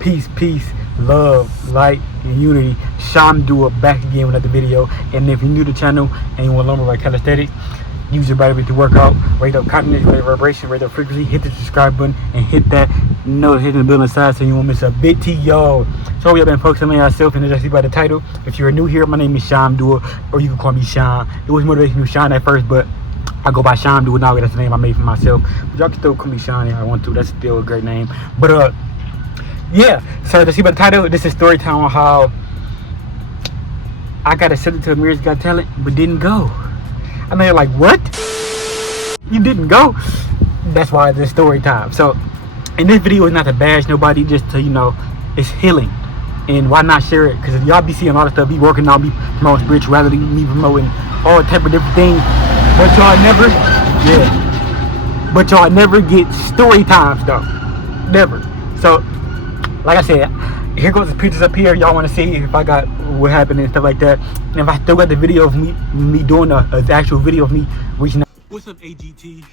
Peace, love, light, and unity. R.U.D.R.A back again with another video. And if you're new to the channel and you want to learn more about calisthenics, use your body to work out, rate up confidence, rate up vibration, rate up frequency, hit the subscribe button, and hit that notification bell on the side so you won't miss a bit to y'all. So we have been focusing on yourself, and as I see by the title, if you're new here, my name is R.U.D.R.A, or you can call me Sean. It was motivation to Sean at first, but I go by R.U.D.R.A now. That's the name I made for myself. But y'all can still call me Sean if I want to. That's still a great name. But yeah. So to see by the title, this is story time on how I got accepted to America's Got Talent, but didn't go. I mean, like, what? You didn't go? That's why it's story time. So, and this video is not to bash nobody, just to, you know, it's healing. And why not share it? Because y'all be seeing a lot of stuff, be working on, be promoting spirituality, me promoting all type of different things. But y'all never, but y'all never get story times though. Never. So, like I said, here goes the pictures up here. Y'all want to see if I got what happened and stuff like that. And if I still got the video of me doing the actual video of me reaching out. What's up, AGT?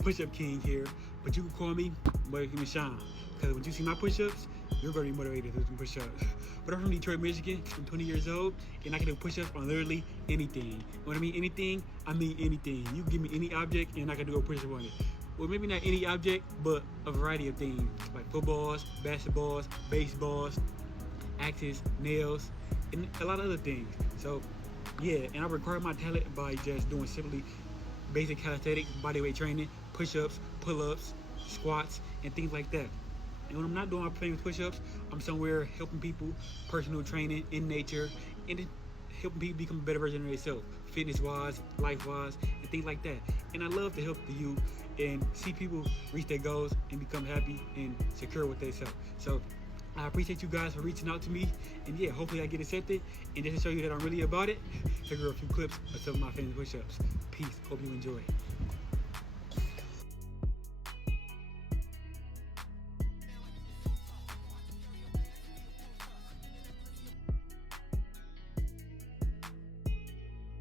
Push-up king here. But you can call me Sean. Because when you see my push-ups, you're going to be motivated to do push-ups. But I'm from Detroit, Michigan. I'm 20 years old. And I can do push-ups on literally anything. You know what I mean? Anything, I mean anything. You give me any object and I can do a push-up on it. Well, maybe not any object, but a variety of things. Like footballs, basketballs, baseballs, axes, nails, and a lot of other things. So, yeah, and I record my talent by just doing simply basic calisthenics, bodyweight training, push-ups, pull-ups, squats, and things like that. And when I'm not doing my famous push-ups, I'm somewhere helping people, personal training in nature, and helping people become a better version of themselves, fitness-wise, life-wise, and things like that. And I love to help the youth and see people reach their goals and become happy and secure with themselves. So I appreciate you guys for reaching out to me, and yeah, hopefully I get accepted. And just to show you that I'm really about it, here are a few clips of some of my famous push-ups. Peace. Hope you enjoy.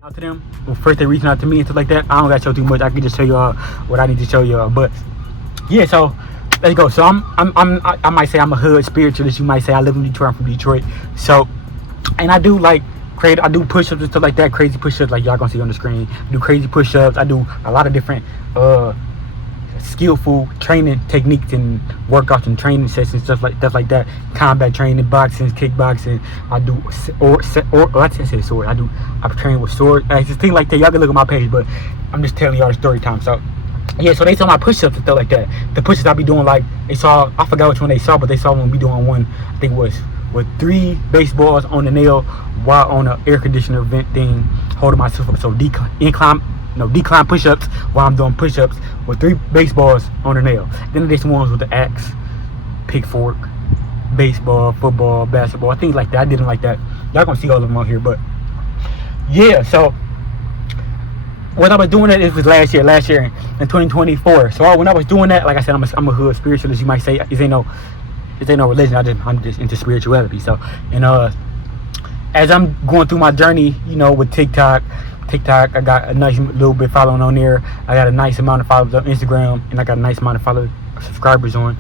Out to them. Well, first they reaching out to me and stuff like that. I don't gotta show too much. I can just show y'all what I need to show y'all. But yeah, so let's go. So I might say I'm a hood spiritualist. You might say I live in Detroit. I'm from Detroit. So, and I do like I do push-ups and stuff like that. Crazy push-ups like y'all gonna see on the screen. I do crazy push-ups. I do a lot of different skillful training techniques and workouts and training sessions, stuff like that. Combat training, boxing, kickboxing. I do I train with swords. It's just things like that. Y'all can look at my page, but I'm just telling y'all the story time. So yeah, so they saw my push-ups and stuff like that. The push-ups I be doing, like they saw, I forgot which one they saw, but they saw when we doing one, I think it was with 3 baseballs on the nail while on an air conditioner vent thing, holding myself up. So decline push-ups while I'm doing push-ups with 3 baseballs on the nail. Then there's ones with the axe, pick fork, baseball, football, basketball, things like that. I didn't like that. Y'all gonna see all of them on here, but yeah. So when I was doing it was last year in 2024. So when I was doing that, like I said, I'm a hood spiritualist. You might say it ain't no religion. I'm just into spirituality. So, and as I'm going through my journey, you know, with TikTok, I got a nice little bit following on there. I got a nice amount of followers on Instagram, and I got a nice amount of subscribers on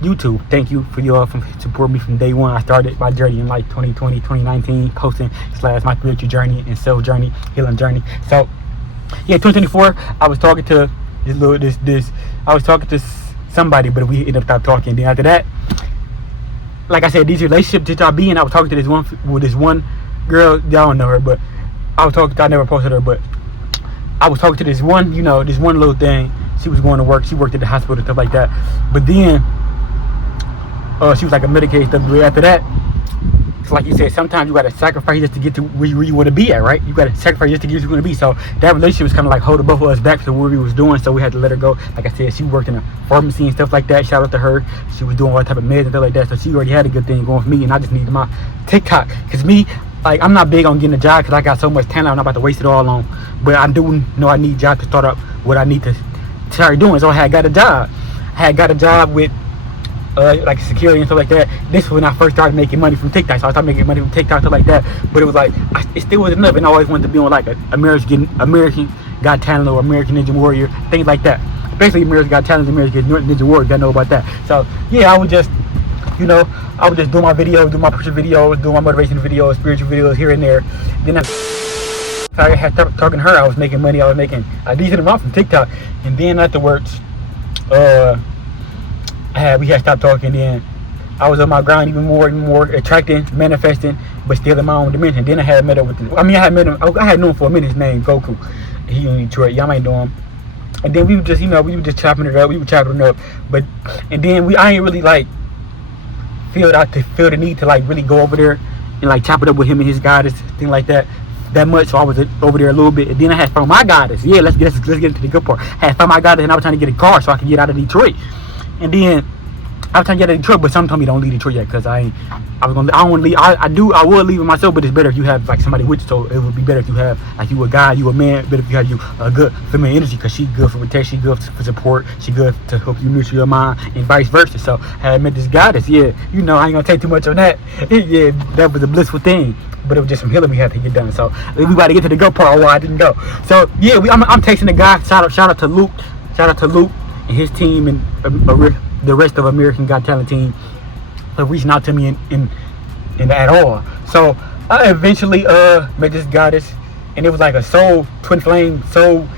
YouTube. Thank you for y'all for supporting me from day one. I started my journey in like 2020, 2019, posting / my spiritual journey and self journey, healing journey. So yeah, 2024, I was talking to I was talking to somebody, but we ended up stopped talking. Then after that, like I said, these relationships that y'all be in, I was talking to this one girl. Y'all don't know her, but I never posted her, but I was talking to this one little thing. She was going to work. She worked at the hospital and stuff like that. But then she was like a medicated stuff. But after that, it's like you said, sometimes you got to sacrifice just to get to where you want to be at, right? You got to sacrifice just to get to where you want to be. So that relationship was kind of like holding both of us back to what we was doing. So we had to let her go. Like I said, she worked in a pharmacy and stuff like that. Shout out to her. She was doing all type of meds and stuff like that. So she already had a good thing going for me, and I just needed my TikTok. Because me, like, I'm not big on getting a job because I got so much talent. I'm not about to waste it all on. But I do know I need a job to start up what I need to start doing. So I had got a job. With like security and stuff like that. This was when I first started making money from TikTok. So I started making money from TikTok, stuff like that. But it was like, it still wasn't enough. And I always wanted to be on like an American Got Talent or American Ninja Warrior, things like that. Basically, American Got Talent, American Ninja Warrior. Gotta know about that. So yeah, I was just You know, I would just do my videos, do my preacher videos, do my motivation videos, spiritual videos here and there. Then I had talking to her. I was making money. I was making a decent amount from TikTok. And then afterwards, we had stopped talking. Then I was on my grind even more, attracting, manifesting, but still in my own dimension. Then I had met up with I had met him. I had known him for a minute. His name Goku. He in Detroit. Y'all might know him. And then we were just, we were just chopping it up. But and then I ain't really like feel the need to like really go over there and like chop it up with him and his goddess, thing like that much. So I was over there a little bit, and then I had found my goddess. Yeah, let's get into the good part. I had found my goddess, and I was trying to get a car so I could get out of Detroit. And then I was trying to get out of Detroit, but some told me don't leave Detroit yet, because I don't want to leave. I would leave it myself, but it's better if you have like somebody with you. So it would be better if you have like you a guy, you a man. Better if you have a good feminine energy, because she good for protection, she good for support, she good to help you nurture your mind, and vice versa. So I had met this goddess. Yeah, I ain't gonna take too much on that. Yeah, that was a blissful thing. But it was just some healing we had to get done. So we about to get to the good part where I didn't go. So yeah, I'm texting the guy. Shout out to Luke. Shout out to Luke and his team and the rest of American Got Talent team for reaching out to me in at all. So I eventually met this goddess, and it was like a soul twin flame, soulmate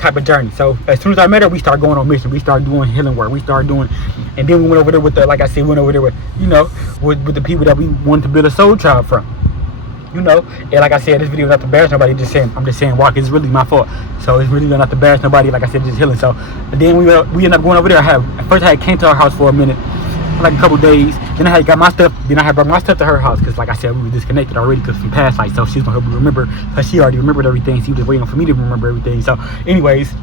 type of journey. So as soon as I met her, we started going on mission. We started doing healing work. And then we went over there with like I said, with with the people that we wanted to build a soul tribe from. And like I said, this video is not to bash nobody. I'm just saying, walk. It's really my fault. So it's really not to bash nobody. Like I said, just healing. So then we ended up going over there. I had came to her house for a minute, for like a couple days. Then I had got my stuff. Then I had brought my stuff to her house, because like I said, we were disconnected already because from past life. So she's gonna help me remember, because she already remembered everything. She was just waiting for me to remember everything. So anyways,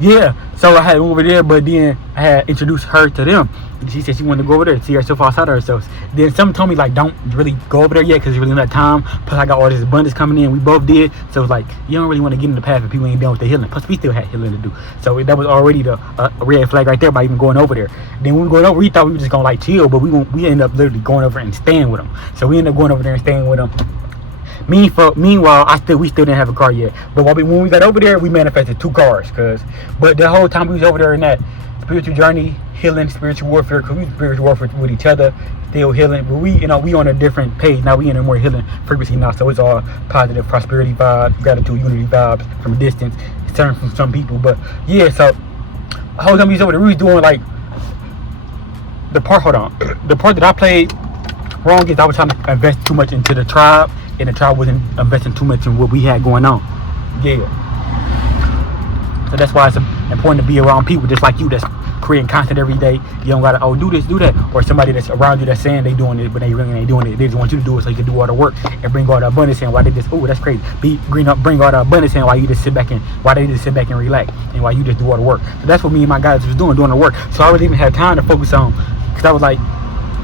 yeah. So I had over there, but then I had introduced her to them. She said she wanted to go over there and see herself outside of herself. Then some told me like, don't really go over there yet, because it's really not time. Plus I got all this abundance coming in. We both did. So it's like, you don't really want to get in the path if people ain't done with the healing. Plus we still had healing to do. So that was already the red flag right there by even going over there. Then when we were going over, we thought we were just gonna like chill, but we ended up literally going over and staying with them. So we ended up going over there and staying with them. Meanwhile, we still didn't have a car yet. But when we got over there, we manifested 2 cars. But the whole time we was over there in that spiritual journey, healing, spiritual warfare, because we spiritual warfare with each other, still healing. But we on a different page now. We in a more healing frequency now. So it's all positive prosperity vibes, gratitude, unity vibes from a distance. It's turned from some people. But yeah, so the whole time we was over there, we was doing like the part that I played wrong is I was trying to invest too much into the tribe, and the tribe wasn't investing too much in what we had going on. Yeah. So that's why it's important to be around people just like you that's creating content every day. You don't gotta do this, do that, or somebody that's around you that's saying they doing it, but they really ain't doing it. They just want you to do it so you can do all the work and bring all the abundance in. Why they just that's crazy. Bring all the abundance in while you just sit back and relax, and while you just do all the work. So that's what me and my guys was doing the work. So I really didn't have time to focus on, because I was like,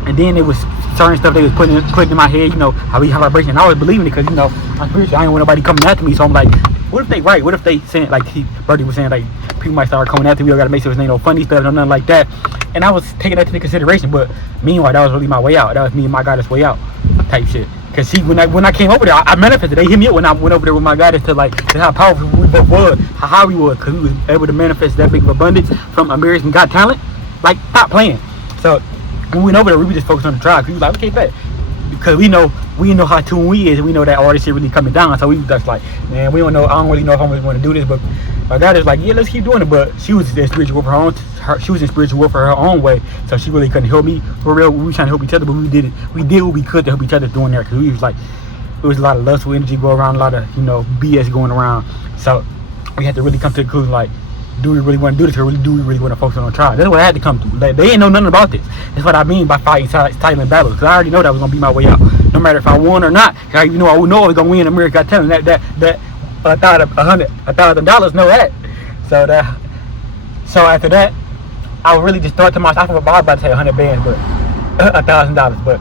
and then it was certain stuff they was putting in my head. How we have vibration. And I was believing it, because I'm pretty sure I ain't want nobody coming after me. So I'm like, what if they right? What if they saying, like Birdie was saying, like people might start coming after me? I gotta make sure there's ain't no funny stuff, no nothing like that. And I was taking that into consideration. But meanwhile, that was really my way out. That was me and my goddess way out type shit. Because when I came over there, I manifested. They hit me up when I went over there with my goddess to like how powerful we both was, how high we was, because we was able to manifest that big of abundance from American Got Talent. Like, stop playing. So when we went over there, we were just focused on the tribe. We was like, okay, bet. Because we know how tuned we is, and we know that all this shit really coming down. So we was just like, man, we don't know. I don't really know if I'm going to do this, but my God is like, yeah, let's keep doing it. But she was in spiritual for her own. She was in spiritual war for her own way, so she really couldn't help me for real. We were trying to help each other, but we did what we could to help each other doing there, because we was like, it was a lot of lustful energy going around, a lot of BS going around. So we had to really come to the conclusion, like, do we really want to do this, or do we really want to focus on trial? That's what I had to come to. Like, they ain't know nothing about this. That's what I mean by fighting silent battles, because I already know that was gonna be my way out, no matter if I won or not. I know I was gonna win America Got Talent. That $1,000 know that. So after that, I really just thought to myself, I was about to say 100 bands, but $1,000. But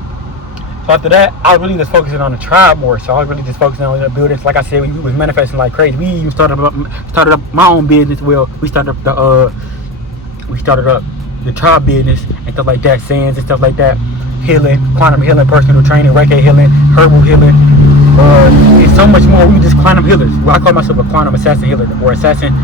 so after that, I was really just focusing on the tribe more. So I was really just focusing on the buildings. Like I said, we was manifesting like crazy. We even started up my own business. Well, we started up the tribe business and stuff like that, sands and stuff like that, healing, quantum healing, personal training, Reiki healing, herbal healing, and so much more. We just quantum healers. Well, I call myself a quantum assassin healer, or assassin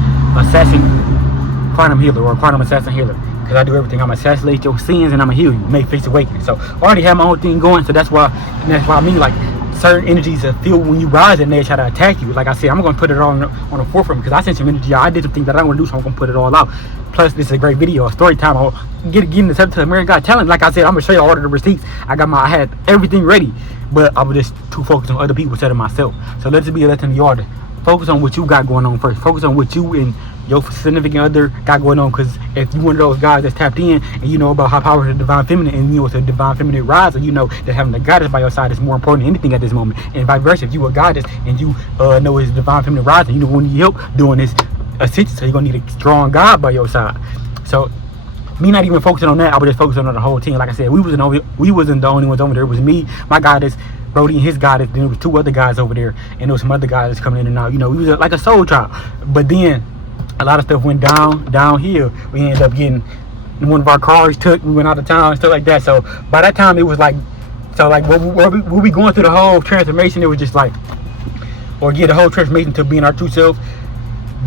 quantum healer, or quantum assassin healer, because I do everything. I'm gonna assassinate your sins and I'm gonna heal you, make face awakening. So I already have my own thing going, so that's why I mean, like, certain energies that feel when you rise and they try to attack you. Like I said, I'm gonna put it on the forefront because I sent some energy out. I did some things that I want to do, so I'm gonna put it all out. Plus, this is a great video, a story time. I'll get into the American Got Talent. Like I said, I'm gonna show you all of the receipts. I had everything ready, but I was just too focused on other people instead of myself. So let's be a lesson to y'all to focus on what you got going on first. Focus on what you and your significant other got going on, because if you one of those guys that's tapped in and you know about how powerful the divine feminine, and you know it's a divine feminine rise, and you know that having the goddess by your side is more important than anything at this moment, and vice versa. If you a goddess and you know it's divine feminine rise, and you know when you help doing this ascension, so you're gonna need a strong God by your side. So me not even focusing on that, I was just focusing on the whole team. Like I said, we wasn't the only ones over there. It was me, my goddess, Brody and his goddess. Then there was 2 other guys over there, and there was some other guys coming in and out. You know, we was like a soul tribe. But then a lot of stuff went downhill. We ended up getting one of our cars took. We went out of town and stuff like that. So by that time, it was like, when we going through the whole transformation, it was just like, or get the whole transformation to being our true self.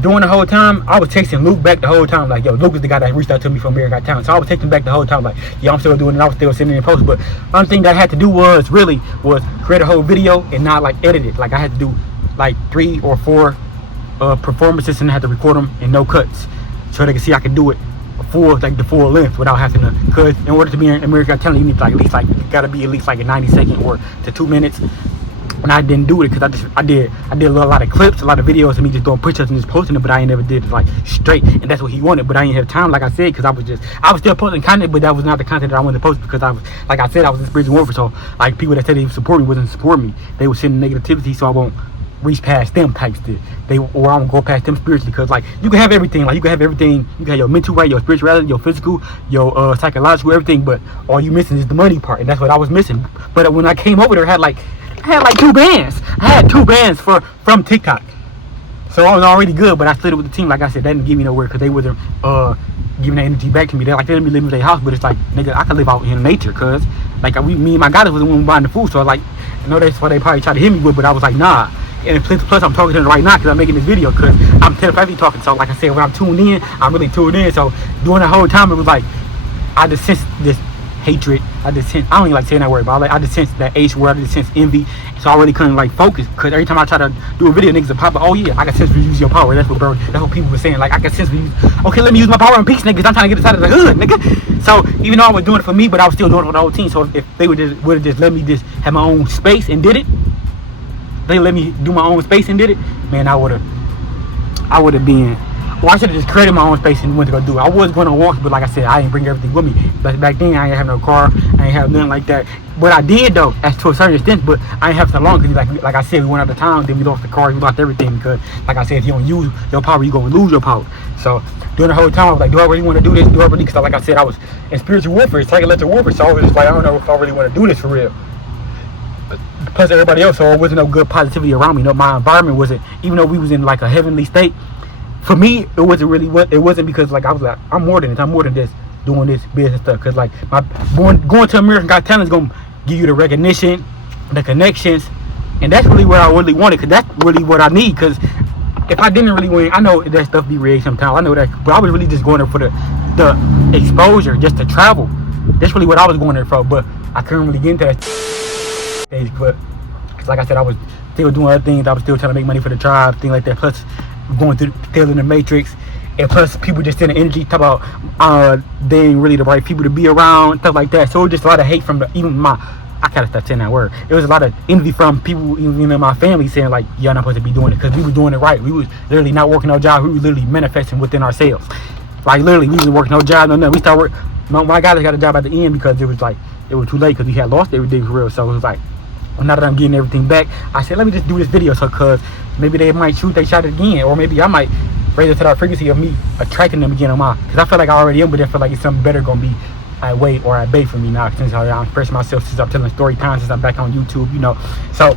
During the whole time, I was texting Luke back the whole time, like, yo, Luke is the guy that reached out to me from American Got Talent. So I was texting back the whole time, like, yeah, I'm still doing it. I was still sending in posts. But one thing that I had to do was create a whole video and not like edit it. Like I had to do like 3 or 4 performances, and I had to record them in no cuts, so they can see I can do it the full length without having to. Because in order to be in American Got Talent, you need to you gotta be at least like a 90-second or to 2 minutes. And I didn't do it because I did a lot of clips, a lot of videos of me just doing push-ups and just posting it, but I ain't never did it like straight, and that's what he wanted. But I ain't have time, like I said, because I was still posting content, but that was not the content that I wanted to post, because I was, like I said, I was in spiritual warfare. So like people that said they support me wasn't supporting me. They were sending negativity, so I won't reach past them types. Or I won't go past them spiritually, because like you can have everything. Like you can have your mental right, your spirituality, your physical, your psychological, everything. But all you missing is the money part, and that's what I was missing. But when I came over there, I had like 2 bands. I had 2 bands from TikTok, so I was already good. But I split it with the team. Like I said, that didn't give me nowhere, because they wasn't giving that energy back to me. They let me live in their house, but it's like, nigga, I could live out in nature, cause like me and my goddess was the one buying the food. So like, I know that's why they probably tried to hit me with, but I was like, nah. And plus I'm talking to them right now because I'm making this video, because I'm telepathically talking. So like I said, when I'm tuned in, I'm really tuned in. So during the whole time, it was like I just sensed this hatred. I don't even like saying that word, but I just sensed that H word. I just sensed envy. So I really couldn't like focus, because every time I try to do a video, niggas will pop up, oh yeah, I can sense you use your power. That's what people were saying. Like, I can sense you. Okay, let me use my power in peace, niggas. I'm trying to get inside of the hood, nigga. So even though I was doing it for me, but I was still doing it for the whole team. So if they would have just let me just have my own space and did it, they let me do my own space and did it, man, I would have been. Well, I should have just created my own space and went to go do it. I was going to walk, but like I said, I didn't bring everything with me. But back then, I didn't have no car. I ain't have nothing like that. But I did, though, as to a certain extent. But I ain't have so long, because like I said, we went out of town, then we lost the car, we lost everything. Because, like I said, if you don't use your power, you're going to lose your power. So during the whole time, I was like, do I really want to do this? Do I really? Because like I said, I was in spiritual warfare, psychological warfare. So I was just like, I don't know if I really want to do this for real. Plus everybody else, so there wasn't no good positivity around me. No, my environment wasn't, even though we was in like a heavenly state, for me, it wasn't really what it wasn't, because like I was like, I'm more than this. I'm more than this, doing this business stuff. Because like going to American Got Talent is gonna give you the recognition, the connections, and that's really what I really wanted. Because that's really what I need. Because if I didn't really win, I know that stuff be rigged sometimes. I know that, but I was really just going there for the exposure, just to travel. That's really what I was going there for. But I couldn't really get into that stage. But cause like I said, I was still doing other things. I was still trying to make money for the tribe, things like that. Plus going through still in the matrix, and plus people just sending energy talk about they ain't really the right people to be around, stuff like that. So it was just a lot of hate from I gotta stop saying that word. It was a lot of envy from people even in my family saying like, y'all not supposed to be doing it, because we was doing it right. We was literally not working no job. We was literally manifesting within ourselves. Like literally, we wasn't working no job, no nothing. We started work. My guys got a job at the end because it was too late, because we had lost everything for real. So it was like, now that I'm getting everything back, I said, let me just do this video, so because maybe they might shoot they shot it again, or maybe I might raise it to that frequency of me attracting them again on my, because I feel like I already am, but I feel like it's something better gonna be at wait or at bay for me now, since I'm expressing myself, since I'm telling story time, since I'm back on YouTube, you know. So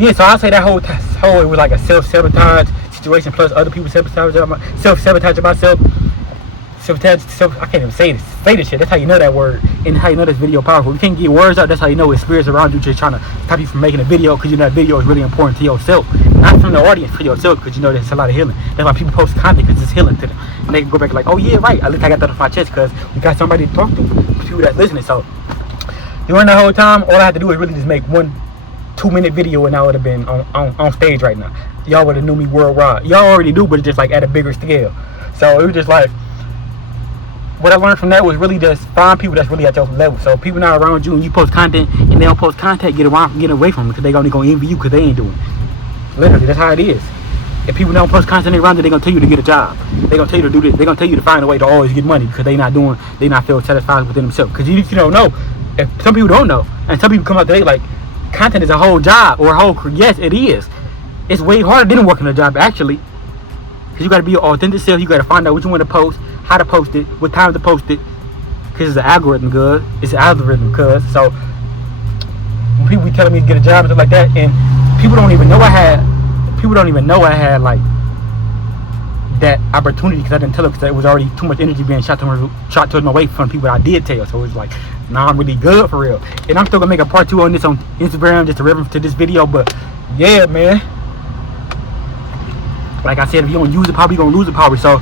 yeah, so I'll say that whole it was like a self-sabotage situation, plus other people self-sabotage myself. I can't even say this shit. That's how you know that word and how you know this video powerful. You can't get words out. That's how you know it's spirits around you just trying to stop you from making a video, because you know that video is really important to yourself, not from the audience, for yourself, because you know there's a lot of healing. That's why people post content, because it's healing to them, and they can go back like, oh yeah, right, at least I got that off my chest because we got somebody to talk to, people that's listening. So during that whole time, all I had to do was really just make 1 2-minute video, and I would have been on stage right now. Y'all would have knew me worldwide. Y'all already do, but it's just like at a bigger scale. So it was just like, what I learned from that was really just find people that's really at your level. So people not around you and you post content and they don't post content, get away from them, because they only gonna envy you because they ain't doing it. Literally, that's how it is. If people don't post content around you, they gonna tell you to get a job. They gonna tell you to do this. They gonna tell you to find a way to always get money, because they not feel satisfied within themselves. Because you don't know. If some people don't know, and some people come out today like content is a whole job or a whole career. Yes, it is. It's way harder than working a job actually. Because you got to be your authentic self. You got to find out what you want to post, how to post it, what time to post it. Because it's an algorithm, good. It's an algorithm, cuz. So when people be telling me to get a job and stuff like that, and people don't even know I had like that opportunity, because I didn't tell them, because it was already too much energy being shot towards my way from people I did tell. So it was like, nah, I'm really good for real. And I'm still gonna make a part 2 on this on Instagram, just a reference to this video. But yeah, man, like I said, if you don't use the power, you're gonna lose the power. So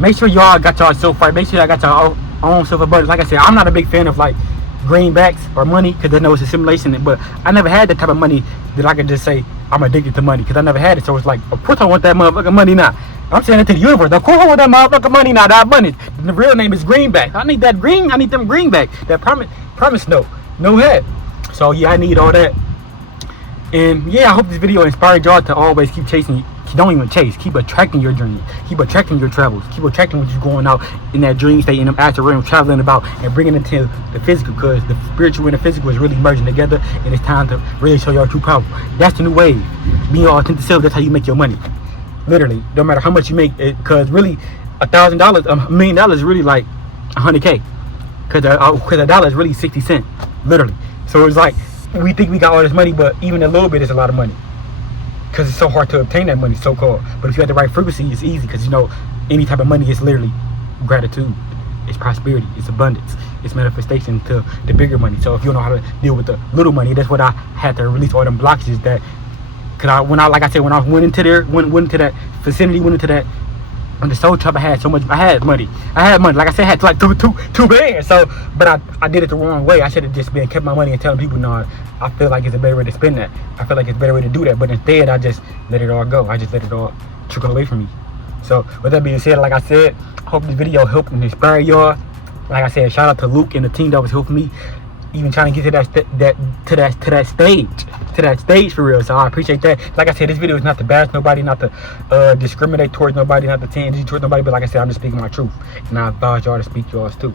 make sure y'all got y'all self right. Make sure y'all got y'all own self abundance. Like I said, I'm not a big fan of like greenbacks or money, because I know it's a simulation. But I never had that type of money that I can just say I'm addicted to money, because I never had it. So it's like, of course I want that motherfucking money now. I'm saying it to the universe. Of course I want that motherfucking money now. That abundance. The real name is greenback. I need that green. I need them greenback. That promise note. No head. So yeah, I need all that. And yeah, I hope this video inspired y'all to always keep chasing. Don't even chase. Keep attracting your dreams. Keep attracting your travels. Keep attracting what you're going out in that dream state, in them astral realm, traveling about, and bringing it to the physical, because the spiritual and the physical is really merging together, and it's time to really show your true power. That's the new wave. Being your authentic self, that's how you make your money. Literally, no matter how much you make, because really $1,000, $1 million is really like 100K, because a dollar is really 60 cents, literally. So it's like, we think we got all this money, but even a little bit is a lot of money, because it's so hard to obtain that money, so-called. But if you have the right frequency, it's easy, because you know any type of money is literally gratitude, it's prosperity, it's abundance, it's manifestation to the bigger money. So if you don't know how to deal with the little money, that's what I had to release all them blockages. That because when I went into that vicinity, went into that on the soul trap, I had money. Like I said, I had like two bands. So, but I did it the wrong way. I should have just kept my money and telling people, no, I feel like it's a better way to spend that. I feel like it's a better way to do that. But instead, I just let it all go. I just let it all trickle away from me. So with that being said, like I said, I hope this video helped and inspire y'all. Like I said, shout out to Luke and the team that was helping me, even trying to get to that stage for real. So I appreciate that. Like I said, this video is not to bash nobody, not to discriminate towards nobody, not to tangent towards nobody. But like I said, I'm just speaking my truth, and I advise y'all to speak yours too.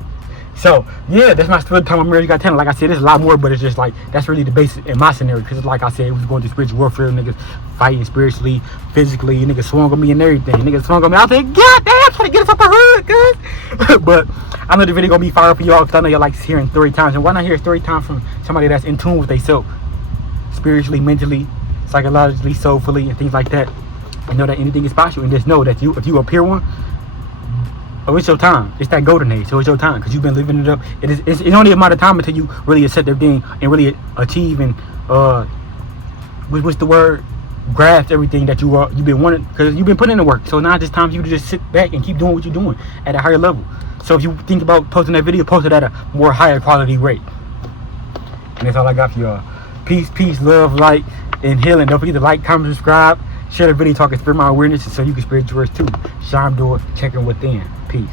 So yeah, that's my story time on Marriage Got Talent. Like I said, there's a lot more, but it's just like that's really the basic in my scenario. Because like I said, it was going through spiritual warfare, niggas fighting spiritually, physically, niggas swung on me and everything. Niggas swung on me. I was like, God damn, I'm trying to get us out the hood, guys. But I know the video gonna be fire for y'all, because I know y'all like hearing story times. And why not hear a story time from somebody that's in tune with themselves, spiritually, mentally, psychologically, soulfully, and things like that, and know that anything is possible. And just know that if you appear one, oh, it's your time. It's that golden age. So it's your time, because you've been living it up. It's only a matter of time until you really accept everything and really achieve and what's the word? Grasp everything that you've been wanting, because you've been putting in the work. So now it's just time for you to just sit back and keep doing what you're doing at a higher level. So if you think about posting that video, post it at a more higher quality rate. And that's all I got for y'all. Peace, love, light, and healing. Don't forget to like, comment, subscribe, share the video, talking spirit mind awareness, so you can spread yours too. R.U.D.R.A, checking within. Peace.